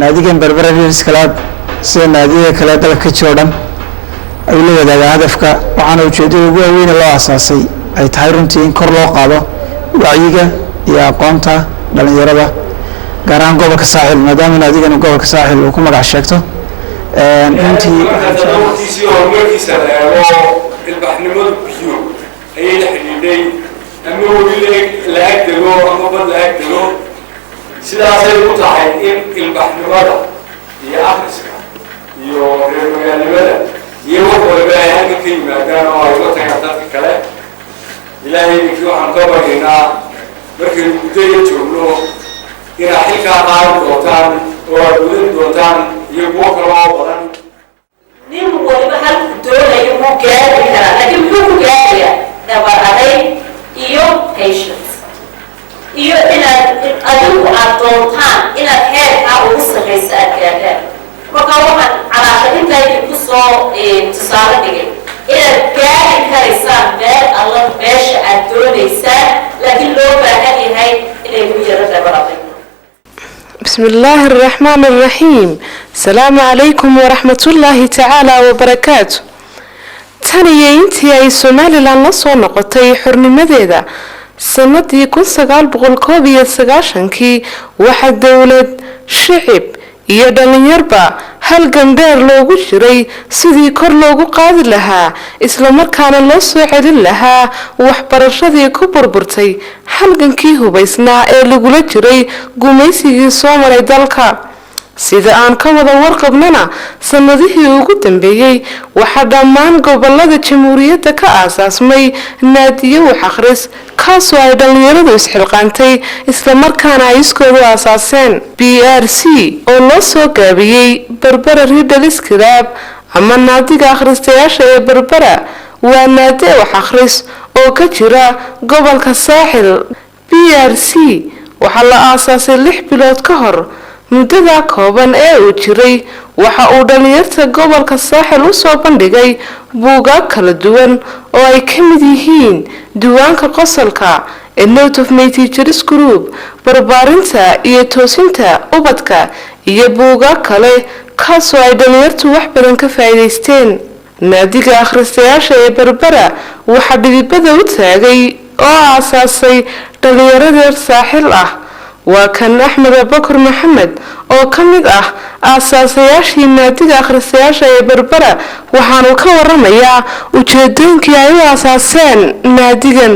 naadigan Berbera Rivers Club sida naadiga kale dalka Jordan ay la wadaagaan hadafka waxaana ujeedada ugu weyn loo aasaasay ay tahay runtii in kor loo qaado wacyiga iyo aqoonta dhalinyarada gaar ahaan gobolka Saaxil maadaama naadigan gobolka Saaxil uu ku magac sheegto runtii si horumarkiisa ilbaxnimada biyo ay la xidhiidhay ama weli la agdego ama bad la agdego sidaasay u tahay in ilbaxnimada iyo akhriska iyo reer magaalnimada iyo wax walba ay halka ka yimaadaan oo ay la tagaan dadka kale ilaahay ninkii waxaan ka baryaynaa markaynu guddaya joogno inaa xilkaa qaadan doontaan oo aad gudan doontaan iyo kuwo kale oo badan nin waliba halku doonayo wuu gaari karaa laakiin muxuu ku gaarayaa dabar adayg iyo patience iyo inaad adigu aad doontaan inaad heerkaa ugu sarraysa aad gaadhaan marka waxaan calaasha intaydin ku soo tusaale dhigay inaad gaari karaysaan meel alla meesha aad doonaysaan laakiin loo baahan yahay inay ku yaro dabar adayg. بسم الله الرحمن الرحيم. السلام عليكم ورحمة الله تعالى وبركاته. تاني انتي اي سومالي لان لصو نقطي حرنمديدا سنتي كون سقال بغل كوبية سقاشنكي واحد دولة شعب iyo dhalinyarba hal gandheer loogu jiray sidii kor loogu qaadi lahaa isla markaana loo soo celin lahaa waxbarashadii ku burburtay halgankii hubaysnaa ee lagula jiray gumaysigii soo maray dalka sida aan ka wada warqabnana sanadihii ugu dambeeyay waxa dhammaan gobolada jamhuuriyadda ka aasaasmay naadiyo wax akhris kaasoo ay dhalinyaradu isxilqaantay isla markaana ay iskoodu aasaaseen BRC oo loo soo gaabiyey Berbera Rivers Club ama naadiga akhristayaasha ee Berbera waa naadi wax akhris oo ka jira gobolka Saaxil. BRC waxa la aasaasay 6 bilood ka hor muddada kooban ee uu jiray waxa uu dhalinyarta gobolka Saaxil u soo bandhigay buugaag kala duwan oo ay ka mid yihiin diiwaanka qosolka ee Note of My Teachers Group barbaarinta iyo toosinta ubadka iyo buugaag kale kaasoo ay dhalinyartu wax badan ka faa'iideysteen. naadiga akhristayaasha ee Berbera waxa dhibibada u taagay oo aasaasay dhalinyarada Saaxil ah waa kan Axmed Bakar Maxamed oo ka mid ah aasaasayashii naadiga akhristayaasha ee Berbera waxaanu ka waramayaa ujeedooyinkii ay u aasaaseen naadigan.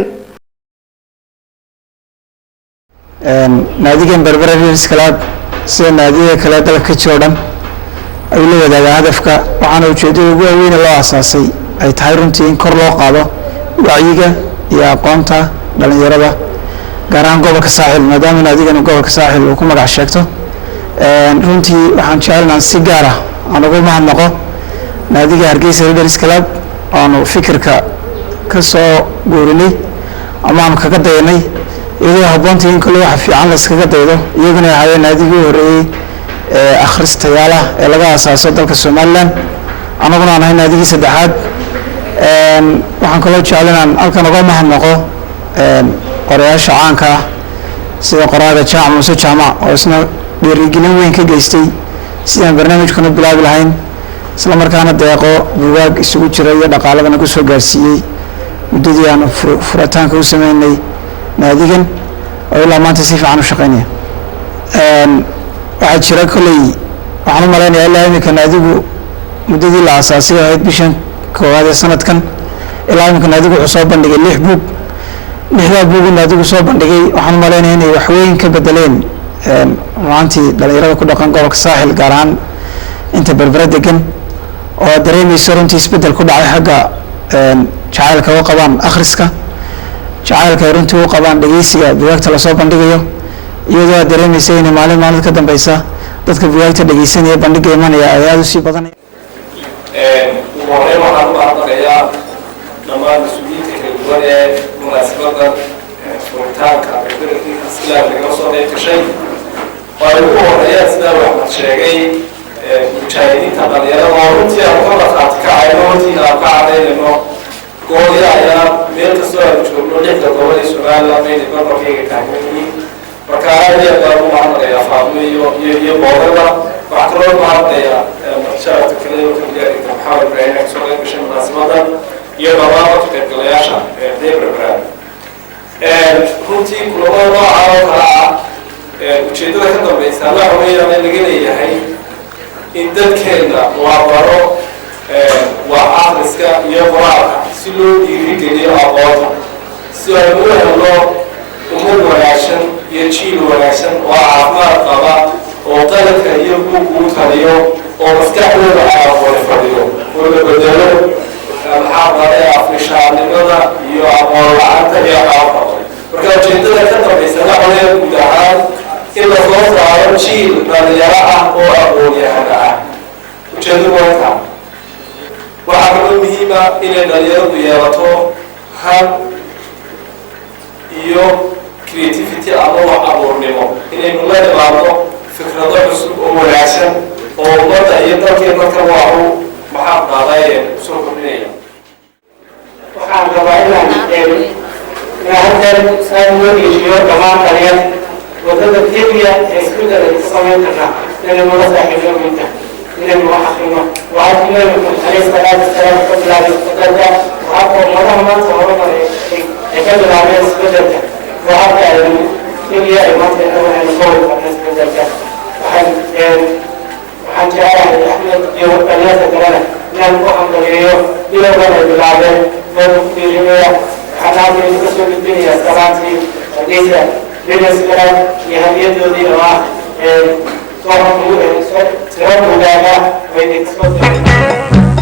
naadigan Berbera Rivers Club sida naadiga kale dalka Jordan ay la wadaagaan hadafka waxaana ujeedada ugu weyn loo aasaasay ay tahay runtii in kor loo qaado wacyiga iyo aqoonta dhalinyarada gaar ahaan gobolka Saaxil maadaama naadigan gobolka Saaxil uu ku magac sheegto runtii waxaan jecelahay si gaar ah aan ugu mahadnaqo naadiga Hargeysa Rivers Club aanu fikirka ka soo guurinay ama aan kaga dayanay iyadoo habboontii in kale wax fiican la iskaga daydo iyaguna ay naadigii horeeyay akhristayaala ee laga aasaaso dalka Soomaaliland anaguna aan ahay naadigii saddexaad waxaan kaloo jecelahay halkan uga mahadnaqo qorayaasha caanka sida qoraaga Jaamac Muuse Jaamac oo isna dhiirigelin weyn ka geystay sidaan barnaamijkan u bilaabi lahayn isla markaana deeqo buugaag isugu jira iyo dhaqaalada ku soo gaarsiiyay muddadii aan furitaanka u sameynay naadigan oo ilaa maanta si fiican u shaqeynaya waxa jira kulay waxaan u maleynayaa ilaa imika naadigu muddadii la aasaasay ahayd bishan koowaad ee sanadkan ilaa imika naadigu wuxuu soo bandhigay 6 buug lixdaa buug naadigu soo bandhigay waxaan maleynayaa inay wax weyn ka bedeleen maantii dhalinyarada ku dhaqan gobolka Saaxil gaar ahaan inta Berbera degan oo dareemayso runtii isbedel ku dhacay xagga jacaylka oo qabaan akhriska jacaylka runtii oo qabaan dhageysiga buugaagta la soo bandhigayo iyadoo dareemayso in maalin ka dambaysa dadka buugaagta dhageysanaya bandhiga imanaya ay aad u sii badanayaan waxaan u aqoonaya dhammaan mas'uuliyiinta kala duwan ee munaasabada furitaanka Berbera Club laga soo qeybgashay oo ugu horeeyay sida waxaan sheegay mujaahidiinta dhalinyarada oo runtii aan ka waqti ka ayno runtii aan ka cadeynayno gooya ayaa meel kastoo aan joogno lixda gobol ee Soomaaliland ay gobolkayga taagan yihiin marka aad iyo aad u mahadnaqayaa Faadmo iyo boodada وعكرون معطية مرشاة كلية وكلية محاول إبراهيم حسون بشن مناسبة يضرب تكلياشة ديبر بران runtii kulamada nooca oo kale ah ujeeddada ka dambaysa waxa weeyaan in laga leeyahay in dadkeena la baro waa akhriska iyo qoraalka si loo dhiirigeliyo aqoonta si ay u helo ummad wanaagsan iyo jiil wanaagsan oo caafimaad qaba oo qaladka iyo buugga u taliyo oo maskaxdooda ay aqoon fadhiyo oo la bedelo maxaa qaday afishaanimada iyo aqoon la'aanta iyo qaabka marka ujeeddada ka dambaysa waxa weeye guud ahaan in la soo saaro jiil dhalinyaro ah oo aqoon-yahana ah ujeeddadu waa intaa waxaa kaloo muhiima inay dhalinyaradu yeelato han iyo creativity ama wax abuurnimo inaynu la nimaadno fikrado cusub oo wanaagsan oo ummadda iyo dalkeen marka waahu maxaa qaaday soo kordhinaya waxaan rabaa inaan halkan saan loo heshiiyo dhammaan dhalinyar wadada keliya ee isbedel ay ku samayn karnaa inaynu la saaxiibno minka inaynu wax akrino waxaa nabigu alayhi salaatu wasalaam ka bilaabay isbedelka waxaa ummadaha maanta horumaray ay ka bilaabeen isbedelka waxaa aynu keliya ay maanta inaynu soo karno isbedelka waxaan jecelahay axmed iyo dhalinyarta kalena inaan ku hambaliyeeyo bilowgan ay bilaabeen oo dhiirimeeya waxaan halkan kasoo gudbinayaa salaantii hadiisa business club iyo hadiyadoodii oo ah soo hogaaga way kasoo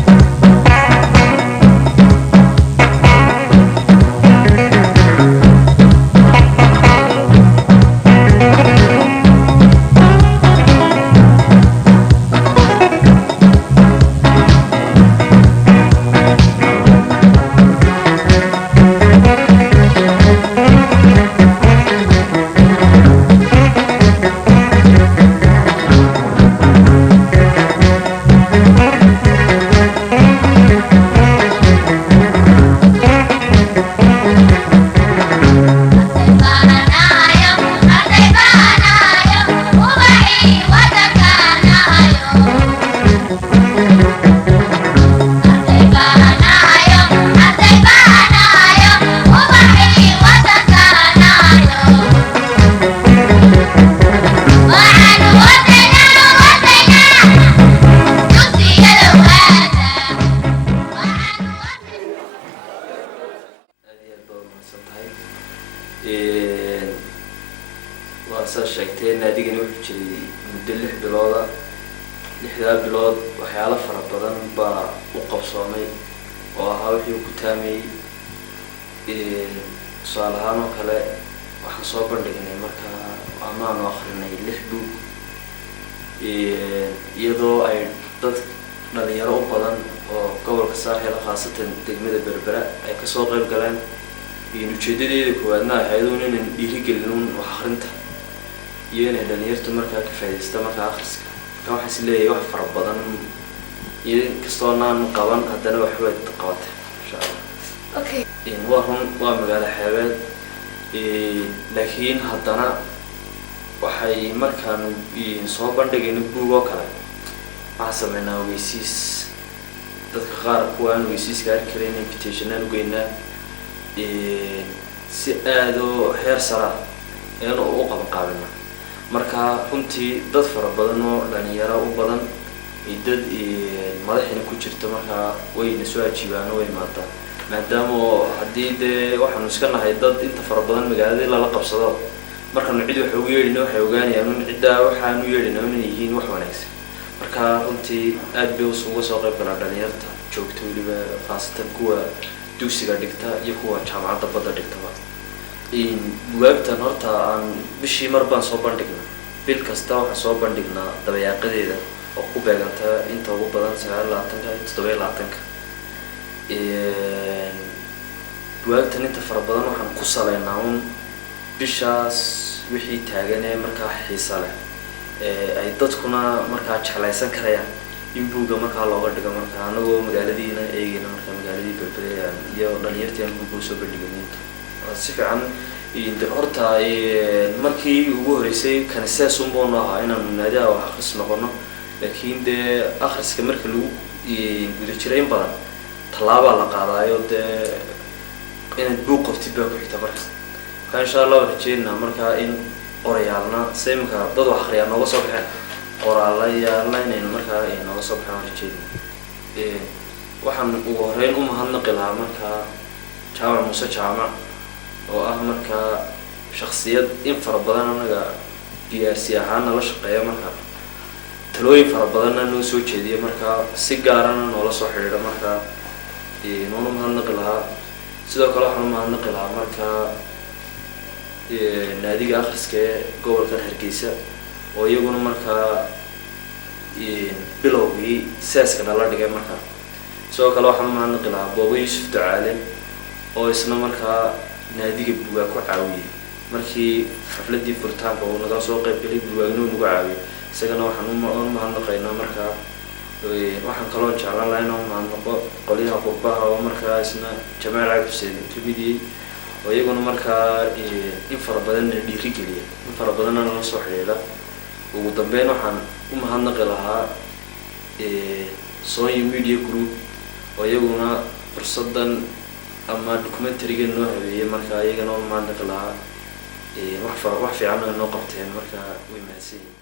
iyadoo ay dad dhalinyaro u badan oo gobolka saaxil khaasatan degmada berbera ay ka soo qayb galeen ujeedadeeda koowaadna ahayd inaan dhiirigelin wax akhrinta iyo inay dhalinyartu markaa ka faa'iideysto markaa akhriska marka waxaan is leeyahay wax fara badan iyo kastoo naan qaban haddana wax waad qabatay insha allah waa run waa magaalo xeebeed laakiin haddana waxay markaan soo bandhigayna buug oo kale waxaan sameynaa ogeysiis dadka qaar kuwa aan ogeysiiska arki karayn invitationaan ugeynaa si aad oo heer sara ayaan u qabanqaabina marka runtii dad fara badan oo dhalinyaro u badan dad madaxina ku jirta markaa wayna soo ajiibaan way imaataan maadaama haddii dee waxaanu iska nahay dad inta fara badan magaaladii lala qabsado markaanu cid wax ugu yeedhina waxay ogaanayaan in ciddaa waxaanu yeedhina inay yihiin wax wanaagsan marka runtii aad bay uga soo qayb galaan dhalinyarta joogta weliba khaasatan kuwa dugsiga dhigta iyo kuwa jaamacadda badda dhigtaba bugaagtan horta aan bishii mar baan soo bandhignaa bil kasta waxaan soo bandhignaa dabayaaqadeeda oo ku beeganta inta ugu badan 9-labaatanka iyo 7-labaatanka bugaagtan inta fara badan waxaan ku saleynaa un bishaas wixii taagan ee markaa xiisa leh ay dadkuna markaa jeclaysan karayaan in buugga markaa looga dhigo markaa anagoo magaaladiina eegayna markaa magaaladii berbereyaan iyo dhalinyartii aan buugga usoo bandhiganinta si fiican horta markii ugu horeysay kanisees unboonu ahaa inaanu naadiha wax akhris noqono laakiin dee akhriska marka lagu guda jira in badan tallaabaa la qaadaayo dee inaad buug qabtid baa ku xigta marka insha allah waan rajeynaa markaa in qorayaalna se imika dad wax akhriyaa nooga soo baxeen qoraalayaalna inayna markaa nooga soo baxeen waan rajeynaa waxaan ugu horeyn u mahadnaqi lahaa markaa jaamac muuse jaamac oo ah markaa shaksiyad in fara badan anaga DRC ahaana la shaqeeya markaa talooyin fara badanna noo soo jeediya markaa si gaarana noola soo xidhiidha markaa noonu mahadnaqi lahaa sidoo kale waxaan u mahadnaqi lahaa markaa naadiga akhriska ee gobolkan Hargeysa oo iyaguna markaa bilowgii saaska nala dhigay markaa sidoo kale waxaan u mahadnaqi lahaa Boobo Yuusuf Ducaale oo isna markaa naadiga buugaa ku caawiyey markii xafladii furitaanka uu naga soo qayb galay buugaagna uu nagu caawiyey isagana waxaan u mahadnaqaynaa markaa waxaan kaloo jeclaan lahaa inaan mahadnaqo qolyaha qurbaha oo markaa isna Jamaal Cabdi Xuseen kamid yahay oo iyaguna markaa in fara badanna dhiirigeliya in fara badanna nala soo xidhiidha ugu dambeyn waxaan u mahadnaqi lahaa Sony Media Group oo iyaguna fursadan ama documentary-ga noo habeeyey markaa iyagana u mahadnaqi lahaa wax fiican oo noo qabteen markaa way mahadsan yihiin